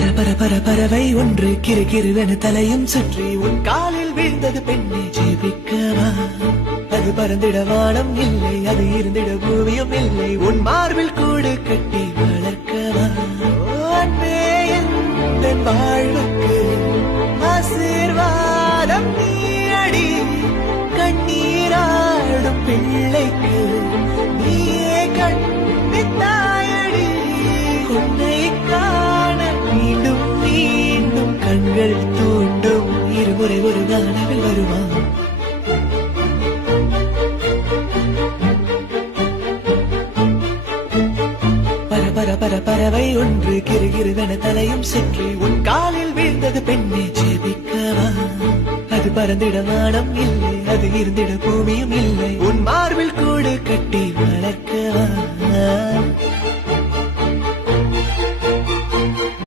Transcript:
பறவை ஒன்று கிறுகிறுவென தலையும் சுற்றி உன் காலில் வீழ்ந்தது பெண்ணை ஜெபிக்கவா? அது பறந்திட வானம் இல்லை, அது இருந்திட பூமியும் இல்லை, உன் மார்பில் கூடு கட்டி வளர்க்கவா? அன்பே என் வாழ்வுக்கு ஆசீர்வாதம் நீ அடி, கண்ணீராடும் பிள்ளைக்கு நீயே கண்ணித்தாயடி. உன்னை காண மீண்டும் மீண்டும் கண்கள் தூண்டும், இருமுறை ஒரு கனவில் வருவான். பறவை ஒன்று கிறுகிறுவென தலையும் சுற்றி உன் காலில் வீழ்ந்தது பெண்ணை ஜெபிக்கவா? அது பறந்திட வானம் இல்லை, அது இருந்திட பூமியும் இல்லை, உன் மார்பில் கூடு கட்டி வளர்க்கவா?